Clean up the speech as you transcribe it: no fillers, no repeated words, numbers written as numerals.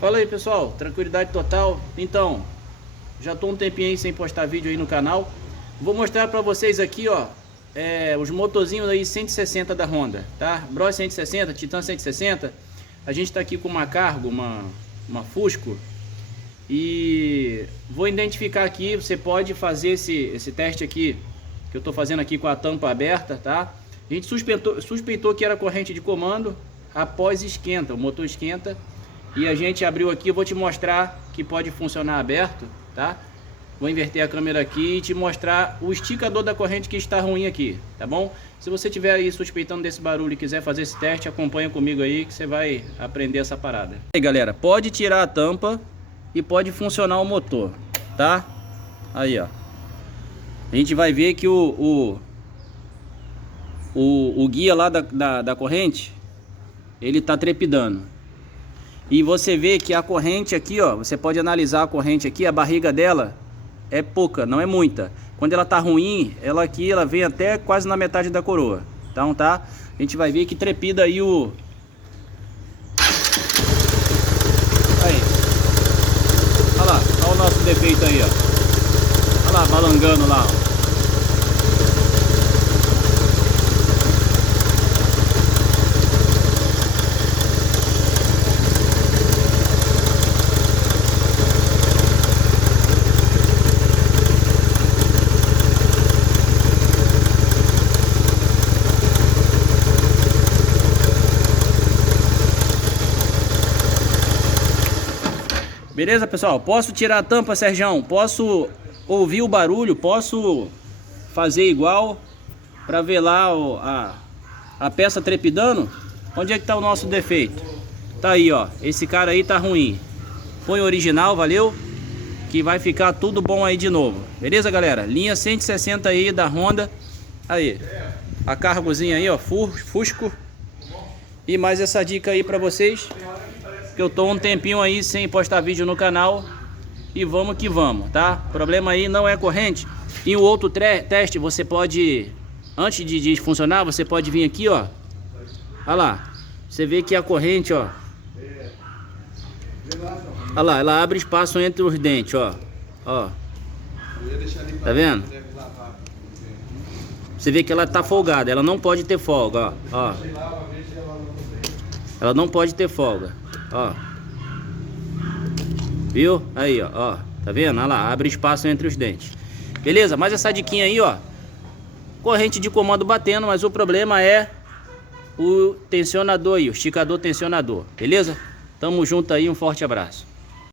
Fala aí, pessoal, tranquilidade total. Então, já tô um tempinho aí sem postar vídeo aí no canal. Vou mostrar pra vocês aqui, ó, os motorzinhos aí 160 da Honda, tá? Bros 160, Titan 160. A gente tá aqui com uma Cargo, uma Fusco. E vou identificar aqui, você pode fazer esse teste aqui, que eu tô fazendo aqui com a tampa aberta, tá? A gente suspeitou que era corrente de comando, após esquenta, o motor esquenta. E a gente abriu aqui, eu vou te mostrar que pode funcionar aberto, tá? Vou inverter a câmera aqui e te mostrar o esticador da corrente que está ruim aqui, tá bom? Se você tiver aí suspeitando desse barulho e quiser fazer esse teste, acompanha comigo aí que você vai aprender essa parada. Aí galera, pode tirar a tampa e pode funcionar o motor, tá? Aí ó, a gente vai ver que o guia lá da corrente, ele tá trepidando. E você vê que a corrente aqui, ó, você pode analisar a corrente aqui, a barriga dela é pouca, não é muita. Quando ela tá ruim, ela vem até quase na metade da coroa. Então, tá? A gente vai ver que trepida aí o... Aí. Olha lá, olha o nosso defeito aí, ó. Olha lá, balangando lá, ó. Beleza, pessoal? Posso tirar a tampa, Sergião? Posso ouvir o barulho? Posso fazer igual para ver lá a peça trepidando? Onde é que tá o nosso defeito? Tá aí, ó. Esse cara aí tá ruim. Põe o original, valeu? Que vai ficar tudo bom aí de novo. Beleza, galera? Linha 160 aí da Honda. Aí. A cargozinha aí, ó. Fusco. E mais essa dica aí pra vocês. Que eu tô um tempinho aí sem postar vídeo no canal. E vamos que vamos, tá? O problema aí não é corrente. E o outro teste, você pode, antes de funcionar, você pode vir aqui, ó. Olha lá. Você vê que a corrente, ó. Olha lá, ela abre espaço entre os dentes, ó. Ó. Tá vendo? Você vê que ela tá folgada, ela não pode ter folga, ó. Ó. Ela não pode ter folga. Ó, viu? Aí, ó, tá vendo? Olha lá, abre espaço entre os dentes. Beleza? Mas essa diquinha aí, ó, corrente de comando batendo, mas o problema é o tensionador aí, o esticador tensionador. Beleza? Tamo junto aí, um forte abraço.